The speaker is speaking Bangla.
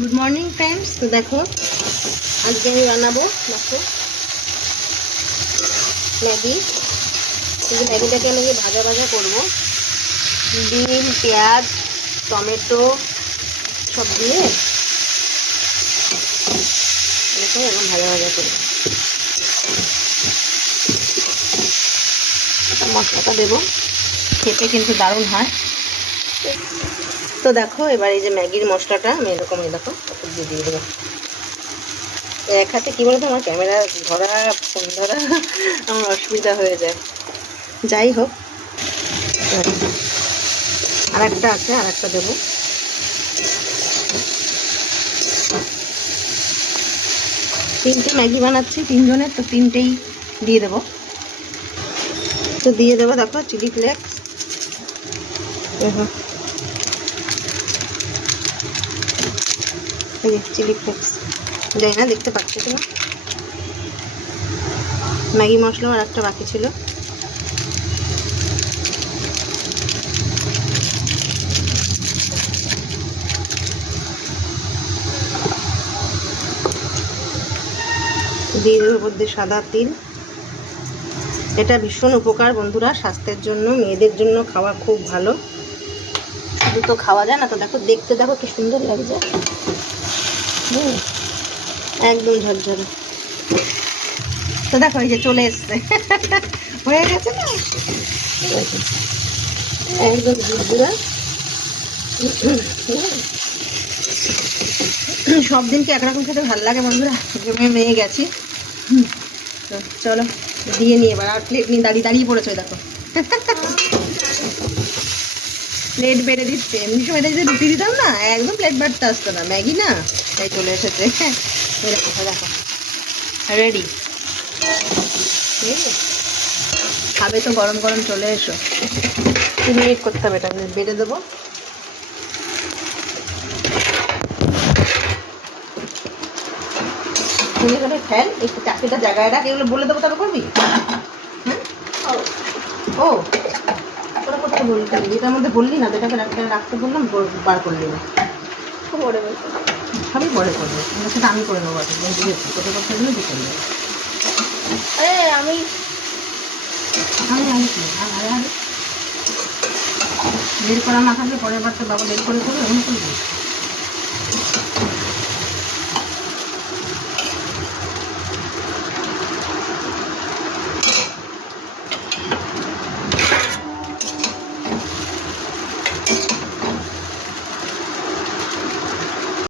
Good morning friends. तो देखो आज के আমি বানাবো দেখো ম্যাগি। কিন্তু ম্যাগিটাকে আমি ভাজা ভাজা করব, ডিম পেঁয়াজ টমেটো সব দিয়ে দেখো এখন ভাজা ভাজা করব। মশলাটা দেবো, খেতে কিন্তু দারুণ হয়। তো দেখো এবার এই যে ম্যাগির মশলাটা আমি এরকমই দেখো দিয়ে দেবো। এক হাতে কী বলো তো আমার ক্যামেরা ধরা ফোন ধরা আমার অসুবিধা হয়ে যায়। যাই হোক আর একটা আছে, আর একটা দেবো। তিনটে ম্যাগি বানাচ্ছি তিনজনের, তো তিনটেই দিয়ে দেবো। তো দিয়ে দেবো দেখো চিলি ফ্লেক্স, দেখো এই চিলি ফ্লেক্স, যাই না দেখতে পাচ্ছি তোমার ম্যাগি মশলাও আর একটা বাকি ছিল। দিয়ে দেবো উপর দিয়ে সাদা তিল। এটা ভীষণ উপকার বন্ধুরা স্বাস্থ্যের জন্য, মেয়েদের জন্য খাওয়া খুব ভালো। শুধু তো খাওয়া যায় না, তো দেখো দেখতে দেখো কি সুন্দর লাগছে, একদম ঝরঝরে। তো দেখো এই যে চলে এসছে হয়ে গেছে না একদম ঝুরঝুরা। সব দিন কি একরকম খেতে ভালো লাগে বন্ধুরা, জমে মেয়ে গেছি। তো চলো দিয়ে নিয়ে এবার, আর প্লেট নিয়ে দাঁড়িয়ে দাঁড়িয়ে পড়েছো দেখো প্লেট বেড়ে দিচ্ছে। এমনি সময় যদি রুটি দিতাম না একদম প্লেট বাড়তে আসতো না, ম্যাগি না তাই চলে এসেছে। দেখো দেখো রেডি, খাবে তো গরম গরম চলে এসো। 3 মিনিট করতে হবে, এটা বেড়ে দেবো। ফেল একটু চাকরিটা জায়গায় রাখ, এগুলো বলে দেবো তবে করবি। হ্যাঁ ও তোরা কোথায় বললি, এটার মধ্যে বললি না, এটাকে রাখতে বললাম বার করলি না। সবই পরে করবে, সেটা আমি করে নেবো। কোথায় করতে গেলে দিয়ে করবে। আমি বের করা না থাকলে পরের বার তো বাবা বের করে করবে, এমন করবি।